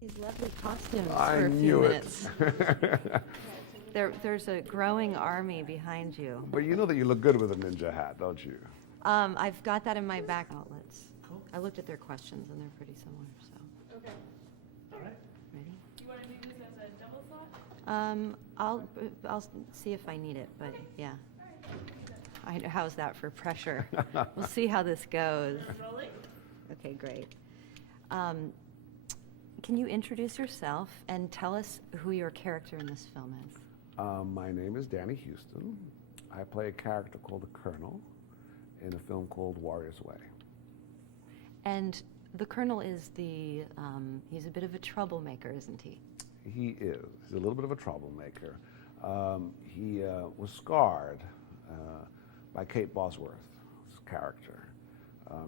These lovely costumes I for a few knew it. minutes. There's a growing army behind you. But you know that you look good with a ninja hat, don't you? I've got that in my back outlets. Cool. I looked at their questions and they're pretty similar, so. Okay. All right. Ready? Do you want to do this as a double slot? I'll see if I need it, but yeah. How's that for pressure? We'll see how this goes. Rolling. Okay, great. Can you introduce yourself and tell us who your character in this film is? My name is Danny Huston. I play a character called the Colonel in a film called Warrior's Way. And the Colonel is he's a bit of a troublemaker, isn't he? He is. He's a little bit of a troublemaker. He was scarred by Kate Bosworth's character.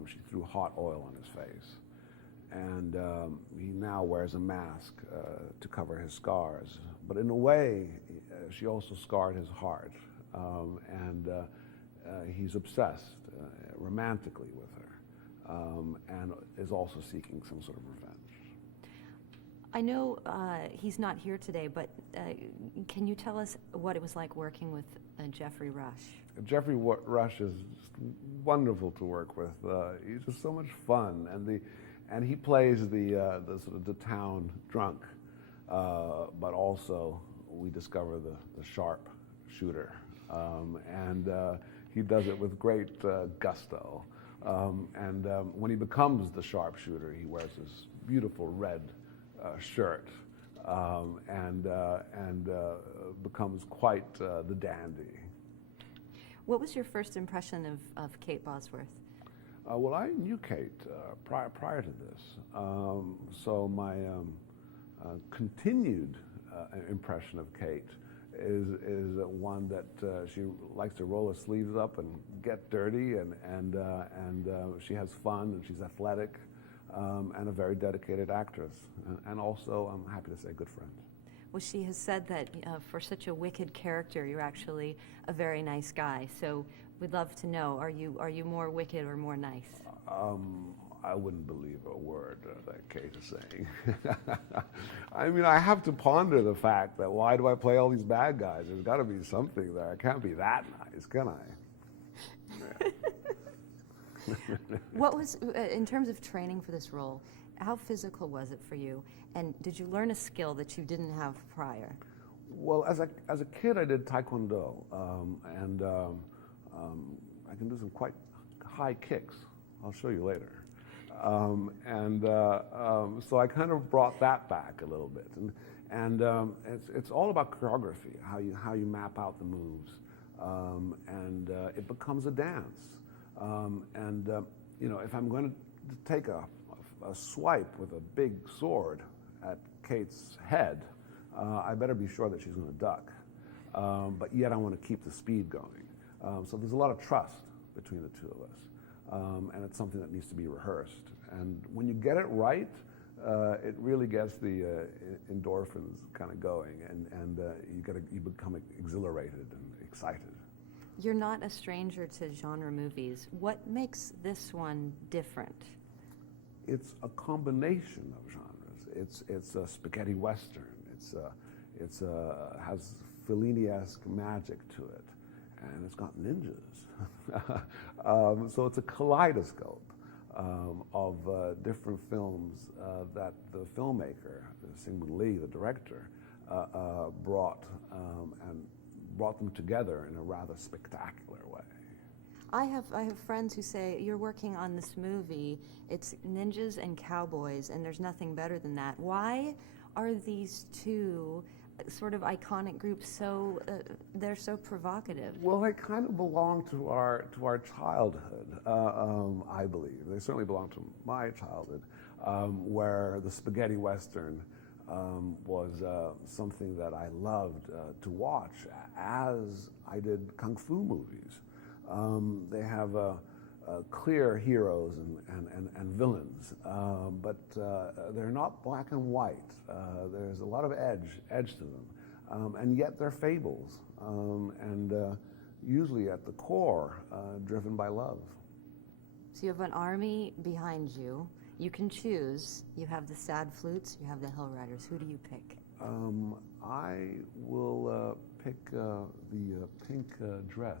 She threw hot oil on his face. And he now wears a mask to cover his scars. But in a way, she also scarred his heart. And he's obsessed romantically with her and is also seeking some sort of revenge. I know he's not here today, but can you tell us what it was like working with Geoffrey Rush? Geoffrey Rush is just wonderful to work with. He's just so much fun, and he plays the sort of the town drunk, but also we discover the sharp shooter, and he does it with great gusto. And when he becomes the sharpshooter, he wears this beautiful red shirt and becomes quite the dandy. What was your first impression of Kate Bosworth? Well, I knew Kate prior to this, so my continued impression of Kate is one that she likes to roll her sleeves up and get dirty, and she has fun, and she's athletic, and a very dedicated actress, and also, I'm happy to say, a good friend. Well, she has said that for such a wicked character, you're actually a very nice guy. So we'd love to know, are you more wicked or more nice? I wouldn't believe a word that Kate is saying. I mean, I have to ponder the fact that why do I play all these bad guys? There's got to be something there. I can't be that nice, can I? What was, in terms of training for this role, how physical was it for you? And did you learn a skill that you didn't have prior? Well, as a kid, I did Taekwondo, and I can do some quite high kicks. I'll show you later. So I kind of brought that back a little bit, and it's all about choreography, how you map out the moves, and it becomes a dance. You know, if I'm going to take a swipe with a big sword at Kate's head, I better be sure that she's going to duck. But yet I want to keep the speed going. So there's a lot of trust between the two of us. And it's something that needs to be rehearsed. And when you get it right, it really gets the endorphins kind of going, and you become exhilarated and excited. You're not a stranger to genre movies. What makes this one different? It's a combination of genres. It's a spaghetti western. It's has Fellini-esque magic to it, and it's got ninjas. So it's a kaleidoscope of different films that the filmmaker, Sngmoo Lee, the director, brought them together in a rather spectacular way. I have friends who say, you're working on this movie, it's ninjas and cowboys, and there's nothing better than that. Why are these two sort of iconic groups so, they're so provocative? Well, they kind of belong to our childhood, I believe. They certainly belong to my childhood, where the spaghetti western was something that I loved to watch, as I did kung fu movies. They have clear heroes and villains, but they're not black and white. There's a lot of edge to them, and yet they're fables, and usually at the core driven by love. So you have an army behind you. You can choose. You have the sad flutes, you have the hill riders. Who do you pick? I will pick the pink dress.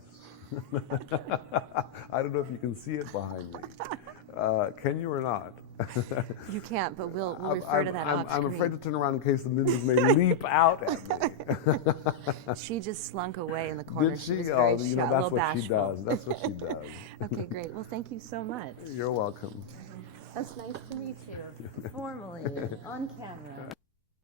I don't know if you can see it behind me. Can you or not? You can't, but we'll refer to that off I'm screen. afraid to turn around in case the ninjas may leap out at me. She just slunk away in the corner. Did she? was Oh, very you know, shy, a that's little what she bashful. does. That's what she does. Okay, great. Well, thank you so much. You're welcome. That's nice to meet you. Formally, on camera.